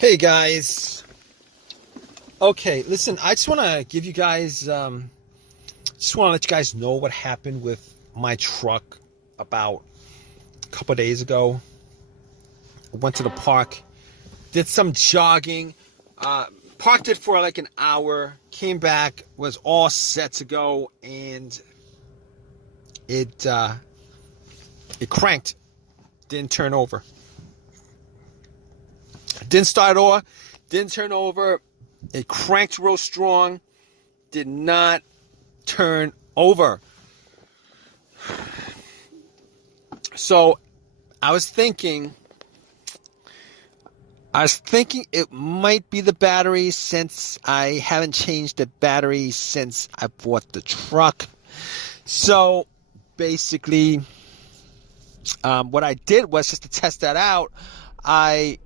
Hey guys. Okay, listen, I just want to give you guys just want to let you guys know what happened with my truck about a couple of days ago. I went to the park, did some jogging, parked it for like an hour, came back, was all set to go, and it cranked, didn't turn over. Didn't start off, didn't turn over. It cranked real strong, did not turn over. So I was thinking it might be the battery, since I haven't changed the battery since I bought the truck. So basically, what I did was, just to test that out, I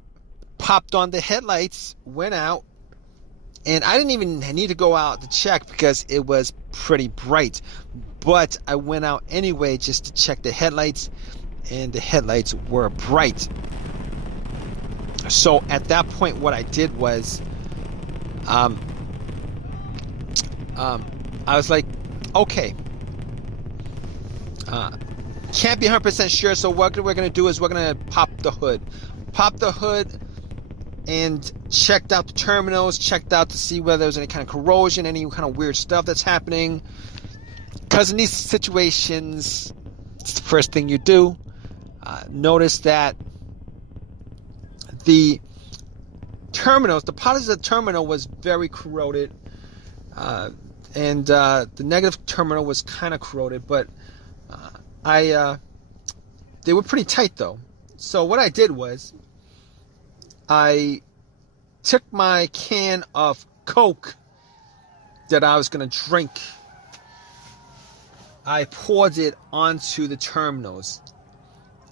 popped on the headlights, went out, and I didn't even need to go out to check because it was pretty bright. But I went out anyway just to check the headlights, and the headlights were bright. So at that point, what I did was, I was like, okay, can't be 100% sure. So what we're going to do is we're going to pop the hood. And checked out the terminals, checked out to see whether there was any kind of corrosion, any kind of weird stuff that's happening. Because in these situations, it's the first thing you do. Notice that the terminals, the positive terminal was very corroded, and the negative terminal was kind of corroded, but they were pretty tight though. So what I did was, I took my can of Coke that I was going to drink. I poured it onto the terminals.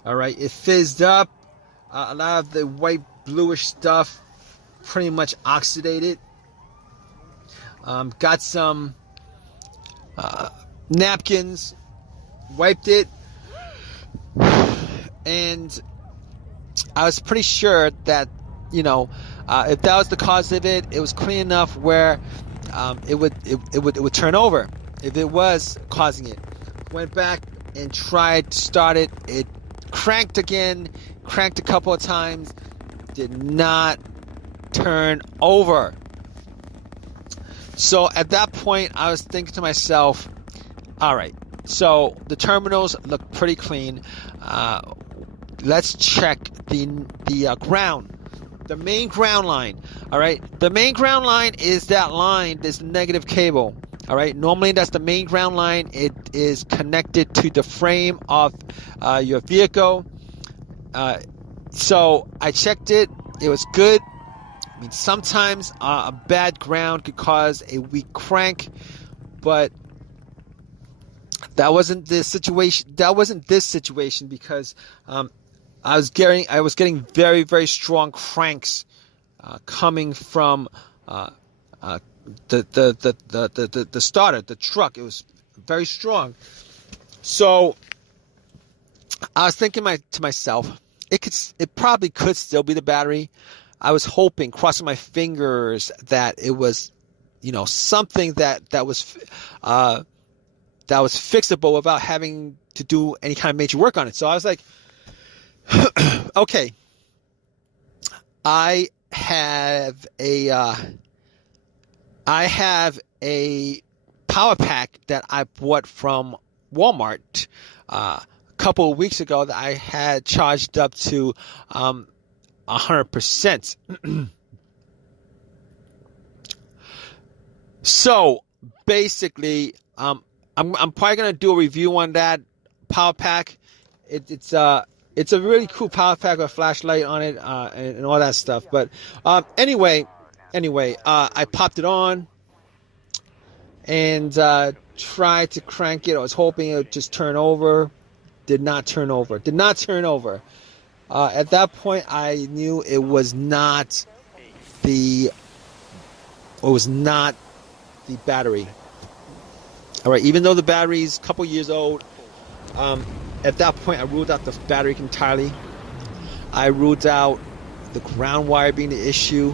All right, it fizzed up. A lot of the white bluish stuff pretty much oxidated. Got some napkins, wiped it, and I was pretty sure that, if that was the cause of it, it was clean enough where it would turn over. If it was causing it, went back and tried to start it. It cranked again, cranked a couple of times, did not turn over. So at that point, I was thinking to myself, all right, so the terminals look pretty clean. Let's check the ground. The main ground line. All right. The main ground line is that line, this negative cable. All right. Normally that's the main ground line. It is connected to the frame of your vehicle. So I checked it. It was good. I mean, sometimes a bad ground could cause a weak crank, but that wasn't this situation. Because I was getting very, very strong cranks coming from the starter, the truck. It was very strong. So I was thinking to myself, it probably could still be the battery. I was hoping, crossing my fingers, that it was, something that was fixable without having to do any kind of major work on it. So I was like, okay, I have a power pack that I bought from Walmart a couple of weeks ago that I had charged up to 100%. So basically, I'm probably gonna do a review on that power pack. It's a really cool power pack with a flashlight on it, and all that stuff. But anyway, I popped it on and tried to crank it. I was hoping it would just turn over. Did not turn over. At that point, I knew it was not the battery. All right, even though the battery's a couple years old, at that point I ruled out the battery entirely. I ruled out the ground wire being the issue.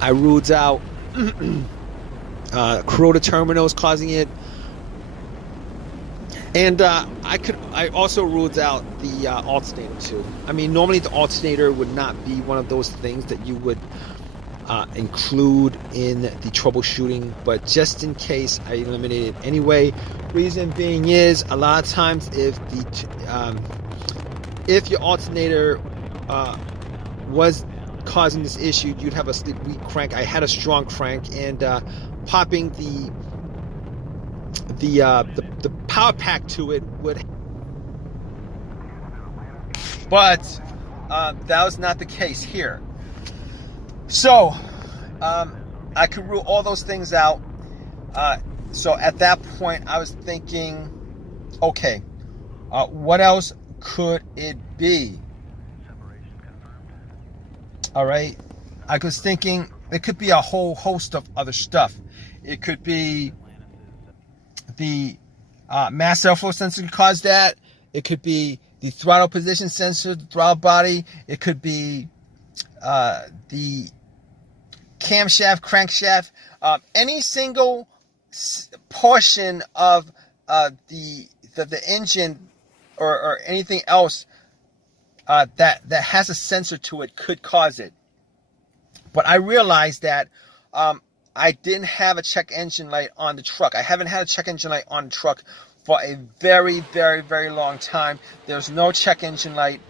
I ruled out corroded terminals causing it. And I also ruled out the alternator too. I mean, normally the alternator would not be one of those things that you would include in the troubleshooting, but just in case, I eliminated it anyway. Reason being is, a lot of times if your alternator was causing this issue, you'd have a weak crank. I had a strong crank, and popping the power pack to it would, but that was not the case here. So I could rule all those things out. So at that point I was thinking, okay, what else could it be? All right, I was thinking it could be a whole host of other stuff. It could be the mass airflow sensor could cause that. It could be the throttle position sensor, the throttle body. It could be the camshaft, crankshaft, any single portion of the engine or anything else that has a sensor to it could cause it. But I realized that I didn't have a check engine light on the truck. I haven't had a check engine light on the truck for a very, very, very long time. There's no check engine light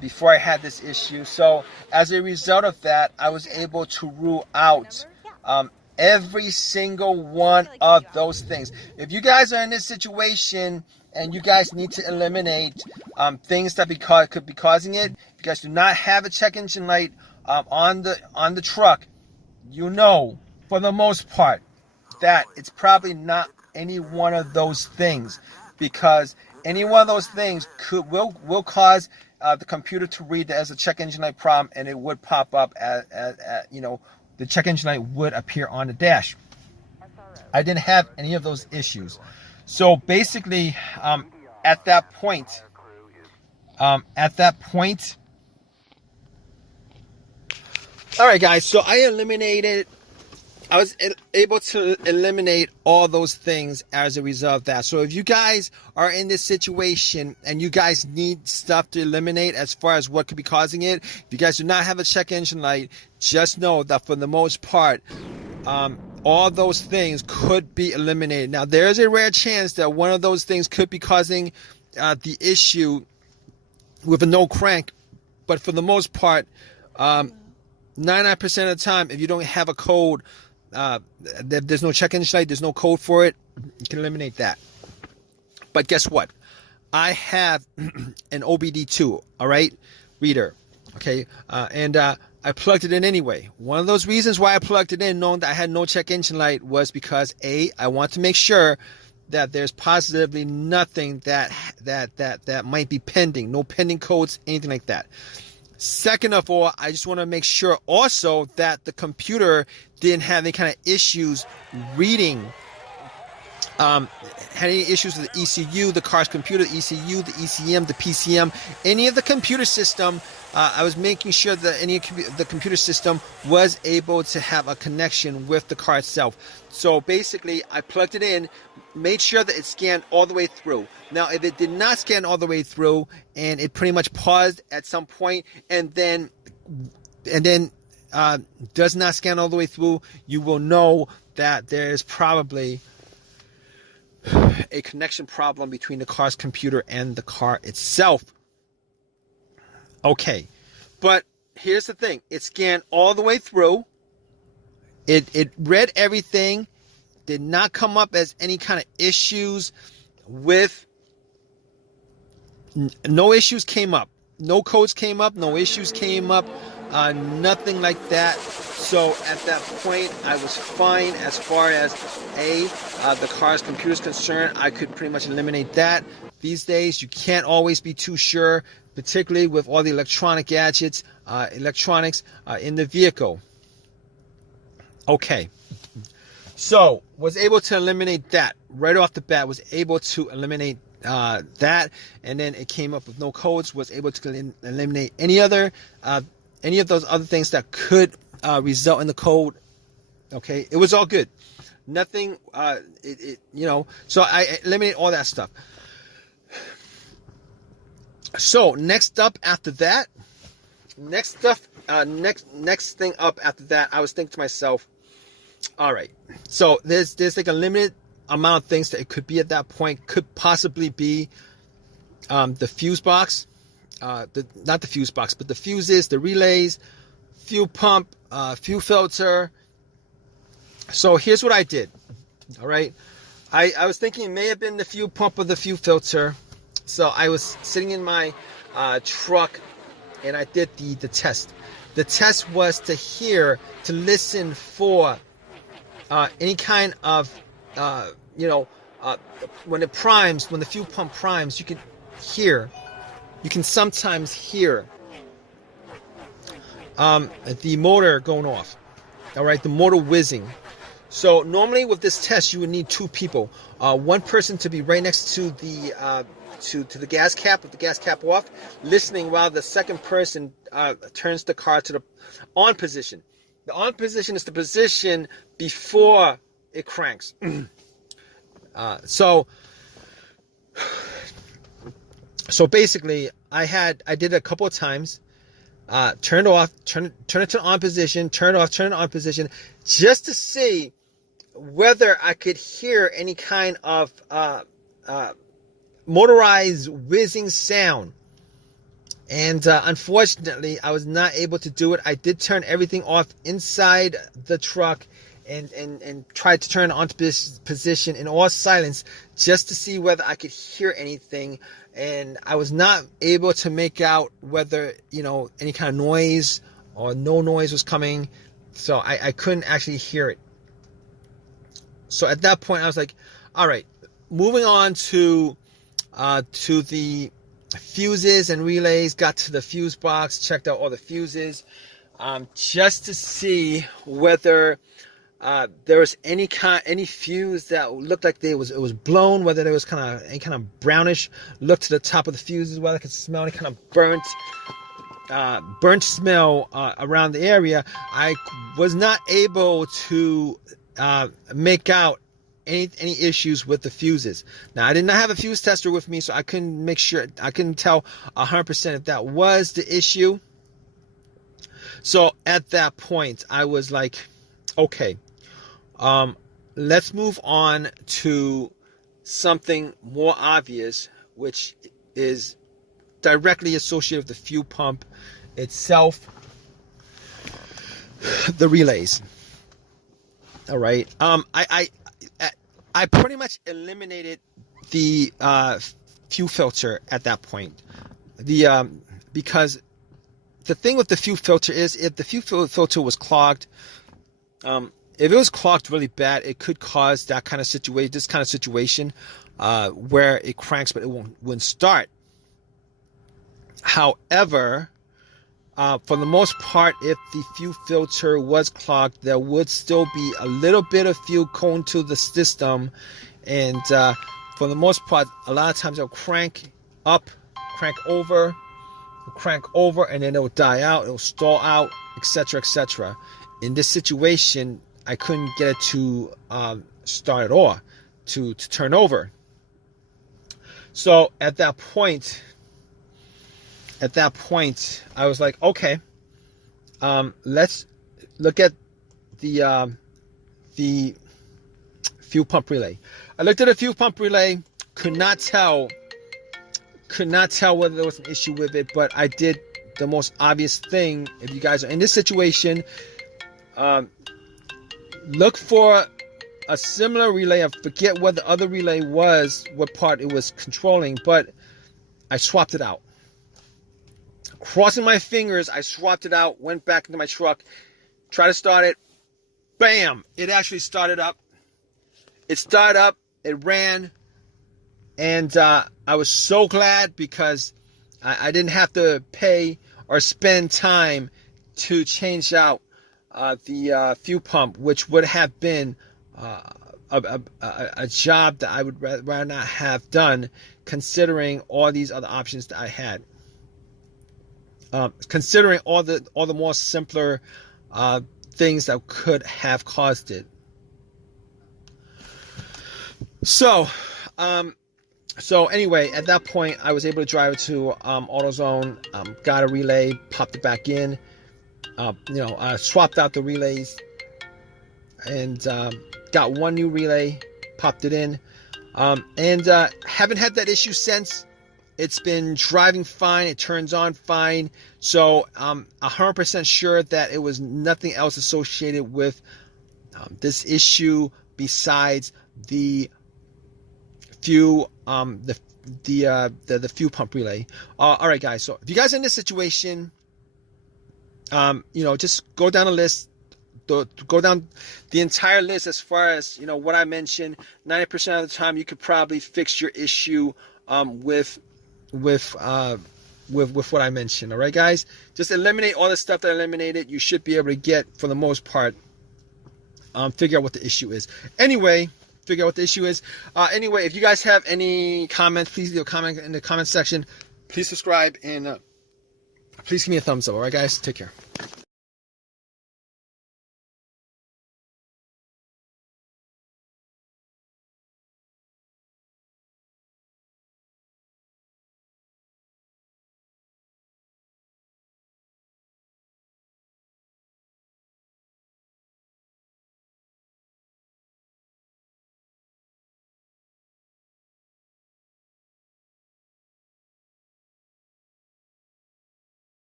before I had this issue. So as a result of that, I was able to rule out every single one of those things. If you guys are in this situation and you guys need to eliminate things that could be causing it, if you guys do not have a check engine light on the truck, you know, for the most part, that it's probably not any one of those things, because any one of those things will cause the computer to read that as a check engine light problem, and it would pop up as you know, the check engine light would appear on the dash. I didn't have any of those issues. So basically, at that point, all right, guys. So I was able to eliminate all those things as a result of that. So if you guys are in this situation and you guys need stuff to eliminate as far as what could be causing it, if you guys do not have a check engine light, just know that for the most part, all those things could be eliminated. Now, there is a rare chance that one of those things could be causing the issue with a no crank, but for the most part, 99% of the time, if you don't have a code, there's no check engine light, there's no code for it, you can eliminate that. But guess what? I have an OBD2, all right, reader, okay, and I plugged it in anyway. One of those reasons why I plugged it in, knowing that I had no check engine light, was because I want to make sure that there's positively nothing that might be pending, no pending codes, anything like that. Second of all, I just want to make sure also that the computer didn't have any kind of issues reading, had any issues with the ECU, the car's computer, the ECU, the ECM, the PCM, any of the computer system. I was making sure that the computer system was able to have a connection with the car itself. So basically, I plugged it in, made sure that it scanned all the way through. Now, if it did not scan all the way through and it pretty much paused at some point and then does not scan all the way through, you will know that there's probably a connection problem between the car's computer and the car itself. Okay, but here's the thing. It scanned all the way through. It read everything. Did not come up as any kind of issues with... No issues came up. No codes came up. No issues came up. Nothing like that. So at that point, I was fine as far as the car's computer is concerned. I could pretty much eliminate that. These days, you can't always be too sure, particularly with all the electronic gadgets, electronics in the vehicle. Okay. So, was able to eliminate that right off the bat. Was able to eliminate that, and then it came up with no codes. Was able to eliminate any other any of those other things that could result in the code. Okay, it was all good. Nothing, so I eliminated all that stuff. So next thing up after that, I was thinking to myself, all right, so there's like a limited amount of things that it could be at that point. Could possibly be the fuse box, not the fuse box, but the fuses, the relays, fuel pump, fuel filter. So here's what I did. All right, I was thinking it may have been the fuel pump or the fuel filter. So I was sitting in my truck, and I did the test. The test was to listen for any kind of, when it primes, when the fuel pump primes, you can sometimes hear the motor going off. All right, the motor whizzing. So normally with this test, you would need two people. One person to be right next to the to the gas cap, with the gas cap off, listening while the second person turns the car to the on position. The on position is the position before it cranks. So basically, I did it a couple of times. Turn it off, turn it to on position, turn it off, turn it on position, just to see whether I could hear any kind of motorized whizzing sound. And unfortunately, I was not able to do it. I did turn everything off inside the truck and tried to turn it onto this position in all silence just to see whether I could hear anything. And I was not able to make out whether, any kind of noise or no noise was coming. So I couldn't actually hear it. So at that point, I was like, all right, moving on to the fuses and relays. Got to the fuse box, checked out all the fuses, just to see whether there was any fuse that looked like it was blown, whether there was any kind of brownish look to the top of the fuses, whether I could smell any kind of burnt smell around the area. I was not able to make out any issues with the fuses. Now, I did not have a fuse tester with me, so I couldn't tell 100% if that was the issue. So at that point, I was like, okay, let's move on to something more obvious, which is directly associated with the fuel pump itself, the relays. All right. I pretty much eliminated the fuel filter at that point. Because the thing with the fuel filter is, if the fuel filter was clogged, if it was clogged really bad, it could cause this kind of situation, where it cranks but it wouldn't start. However, for the most part, if the fuel filter was clogged, there would still be a little bit of fuel going to the system. And for the most part, a lot of times it'll crank up, crank over, and then it'll die out, it'll stall out, etc., etc. In this situation, I couldn't get it to start at all, to turn over. So at that point, I was like, okay, let's look at the fuel pump relay. I looked at the fuel pump relay, could not tell whether there was an issue with it, but I did the most obvious thing. If you guys are in this situation, look for a similar relay. I forget what the other relay was, what part it was controlling, but I swapped it out. Crossing my fingers, I swapped it out, went back into my truck, tried to start it. Bam! It actually started up. It started up, it ran, and I was so glad because I didn't have to pay or spend time to change out the fuel pump, which would have been a job that I would rather not have done, considering all these other options that I had. considering all the more simpler things that could have caused it. So anyway, at that point, I was able to drive it to AutoZone, got a relay, popped it back in, swapped out the relays, and got one new relay, popped it in, and haven't had that issue since. It's been driving fine. It turns on fine. So I'm 100% sure that it was nothing else associated with this issue besides the fuel the fuel pump relay. All right, guys. So if you guys are in this situation, just go down the list. Go down the entire list as far as what I mentioned. 90% of the time, you could probably fix your issue with what I mentioned. All right, guys. Just eliminate all the stuff that I eliminated. You should be able to get, for the most part, figure out what the issue is. Anyway, if you guys have any comments, please leave a comment in the comment section. Please subscribe and please give me a thumbs up. All right, guys. Take care.